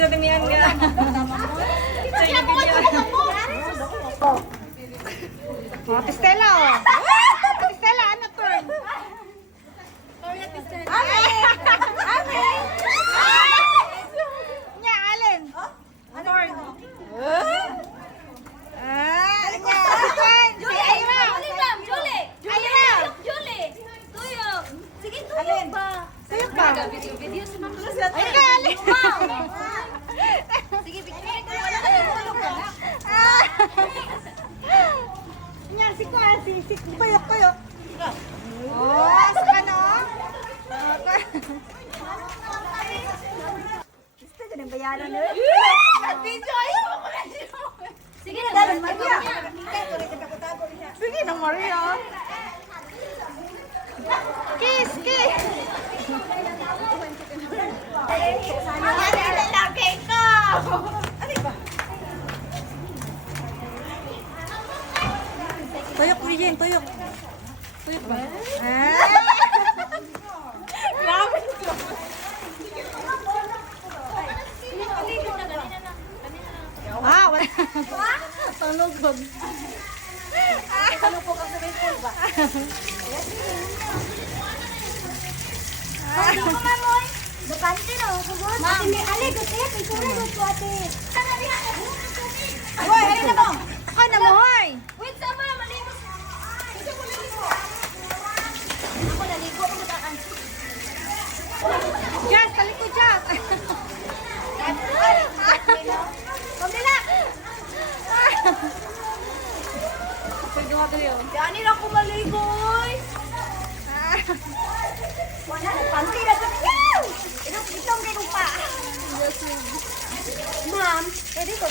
sa timihan nga. Siya mo mo. Oh, Tistela oh. Tistela, ano turn? Ame! Ame! Nya, Allen. Turn. Nya. Si Ayma. Julie. Ayma. Julie. Tuyok. Sige, tuyok ba? Tuyok ba? Video si Ma'am. Ay, ka, Allen. Sige, picture ko. Wala ka tulog ka. Nya, si Kuan, si Tuyok. Oh, sa ano? Gusto ko ng bayaran na. Video, ayaw mo ko na siya. Sige na, Dapat Maria. Sige na, Maria. Kiss, kiss. lalaki ko. Tuyok, Regine, tuyok. Tuyok ba? Grabe. Wala. Tanugod. Talupok ang sa baseball ba? Ano ko mamoy? Dukante no, kubot. Ma'am, ali gusto ya, picture gusto ate. Hoy, halina mo. Ako na mo, hoy. Wait, sama maligo. Ako naligo ako daan. Jazz, talik ko, Jazz. Pamila. Pwede nga to yun. Diyan na ako maligo. Wala na panty na sa piyaw. Itong ganun pa. Ma'am, pwede ko.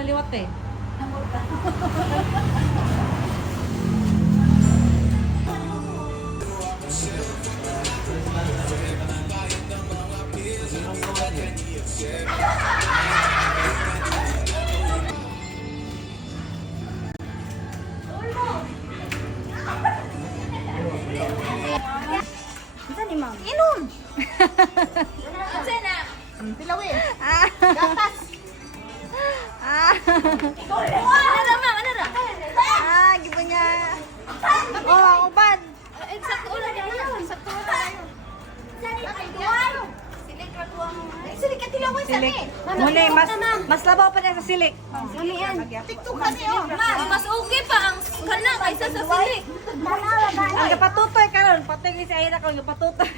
maliwat eh. Isa ni Ma'am. Inom! Mas labaw pa niya sa silik. Kami yan. TikTok ka niyo. Mas okay pa ang kana kaysa sa silik. Ang gapatutoy karon, patingin si Aira kung gapatutoy.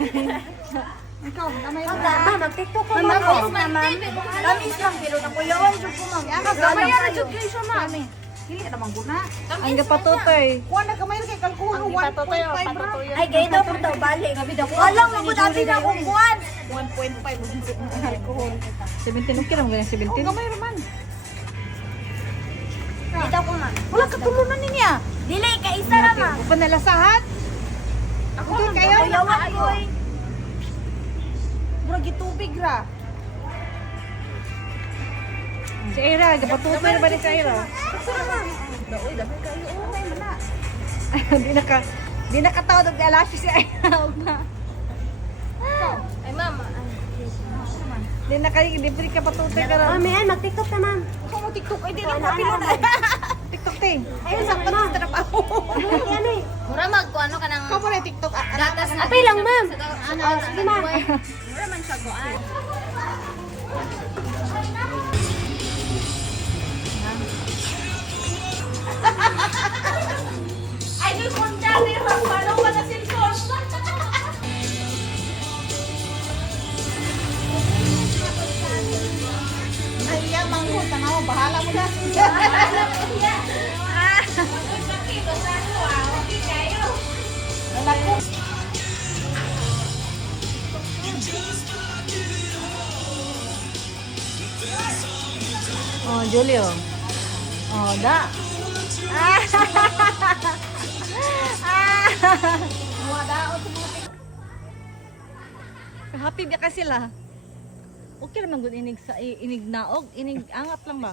Ikaw, gamay mo. Ma, mag-tiktok ko Mama ko. naman. Tamis lang, pero nakuyawan dyan ko, ma'am. Gamay ra jud kayo siya ma. Hindi naman guna. Ang gapatutoy. Kuha na kamay kay kalkulo, 1.5 bra. Ay, gay daw po daw, balik. Walang magudapin na kung buwan. 1.5 alcohol. 17, okay lang ganyan 17. Oh, gamay raman. Dito ko, ma. Wala katulunan niya. Dili, ka isa na, ma. Panalasahan. Ako din kayo. Kuyawan ko, eh. Murag gitubig ra. Si Ira, gapatutoy ba ni si Ira? Uy, dami kayo. Oh, may mana. Di nakatawad og alashi si Ira. Ay mama. Di na kayo libre ka patutoy ka ra. Mami, yan, mag-tiktok na, ma'am. Ako mo TikTok ay di na kapilo na. TikTok te. Ayun, sa ma. Ano eh. Mura mag ano ka nang Kamu na TikTok. gatas na. Apay lang, ma'am. Ano, Sige, ma'am. mura man siya kuan. Ay, di kung dati paano pa na cellphone. Ay, yan mangko tanaw bahala mo na. Lalako. Oh, Julio. Oh, da. Happy ba ka sila? Okay naman gud inig sa inig naog, inig angat lang ba?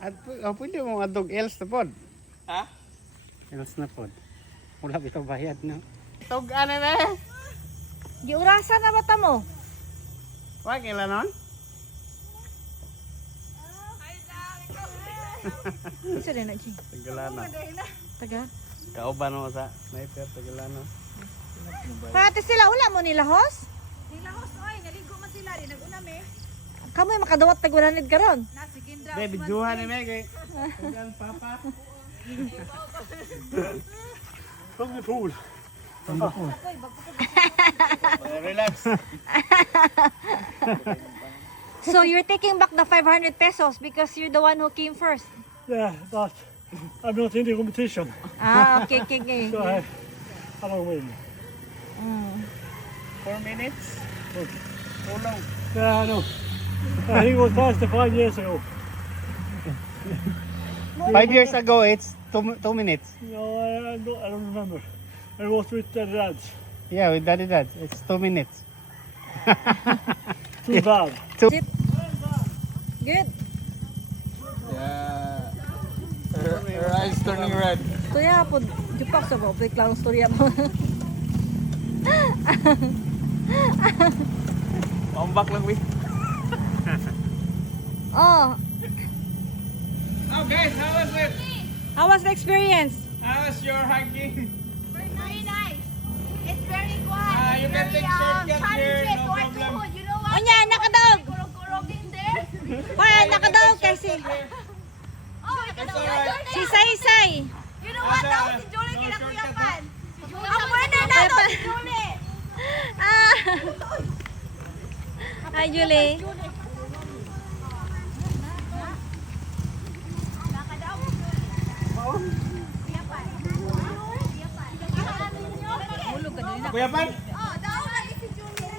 At pwede mo adog else na pod. Ha? Else na pod. Wala bitaw bayad no. Tog ano na eh? Giurasan na bata mo. Wag ila non? Isa din na Chi. Tagalana. Taga. Kauban mo sa sniper Tagalana. Pati sila wala mo nila hos? Nila hos oy, naligo man sila rin nag-unami. Kamoy makadawat tagulanid karon. Baby Johan ni Mege. Tagal papa. From the pool. Relax. So you're taking back the 500 pesos because you're the one who came first. Yeah, but I'm not in the competition, Ah, okay, okay, okay. so I don't win. Mm. 4 minutes. How long? Yeah, I know. I think it was faster 5 years ago. 5 years ago it's 2 minutes. No, I don't remember. I was with the lads. Yeah, with Daddy Dad it's 2 minutes. Too bad. Sit. Good. Yeah. Her eyes turning red. Tuya po, jupak sa mo, play clown story mo. Ombak lang, we. Oh, Oh, guys, how was it? how was the experience? How was your hiking? Very nice. It's very You can take shortcut here, no problem. You know what? Onya, nakadog! Kurog in there. Pa, nakadog kasi. Oh, It's alright. Si Say-Say. you know what? Daw si Julie kinakuyapan. Ang winner na daw si Julie. Ah. Hi, Julie. Kuya Pan? Oh, daw lagi si Julie.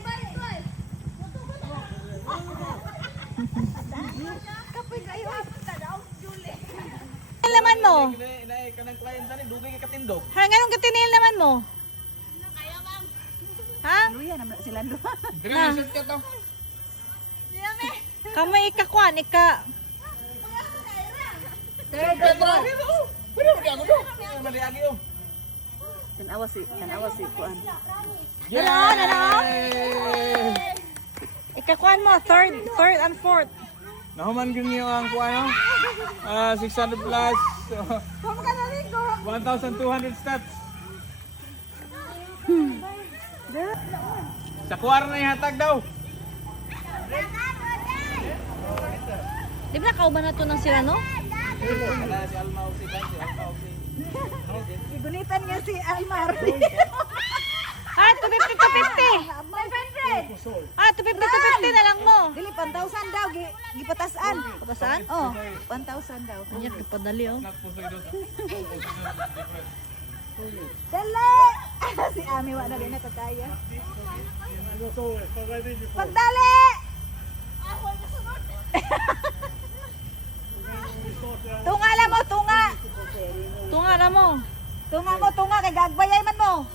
Kapoy kayo. Daw si Julie. Ano naman mo? Inaay ka ng client sa ni, dugay ka katindog. Ha, anong katinil naman mo? Ha? Dili na shortcut to. Kamu ikakwan, Pedro! Pwede mo di ako do. Maliagi oh. Tanawa si kuan. Yay! Ikakwan mo, third and fourth. Nahuman ganyan ang kuano. 600 plus. 1,200 stats. Sa kuwar na ihatag daw. Di ba nakauban na to ng sila, no? Igunitan nga si Almar. Ah, 250, 250. Ah, 250 na lang mo. Dili, 1,000 daw. Gipatasan. Patasan? Oh, 1,000 daw. Kanya, ipadali, oh. Dali! Si Ami, wala rin nakakaya. Pagdali! Tunga lang mo, tunga. Tunga na mo. Tunga mo, tunga. Kay gagbayay man mo.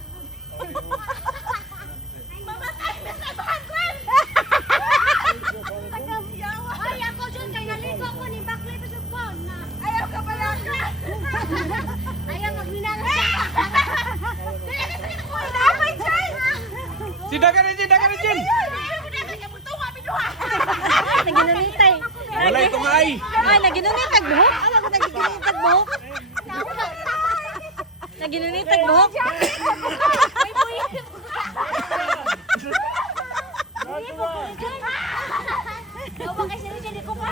Ay, ako dyan, kaya naligo ko ni Baklay pa sa phone na. Ayaw ka pala ka. Ayaw magminangas. Napay dyan! Sidagan na Jin, dagan na Jin. Naginunitay. Wala itong ay. Ay, naginunitag buhok. Alam ko, naginunitag buhok. Naginunitag buhok. Ikaw ba kasi dyan, di ko pa.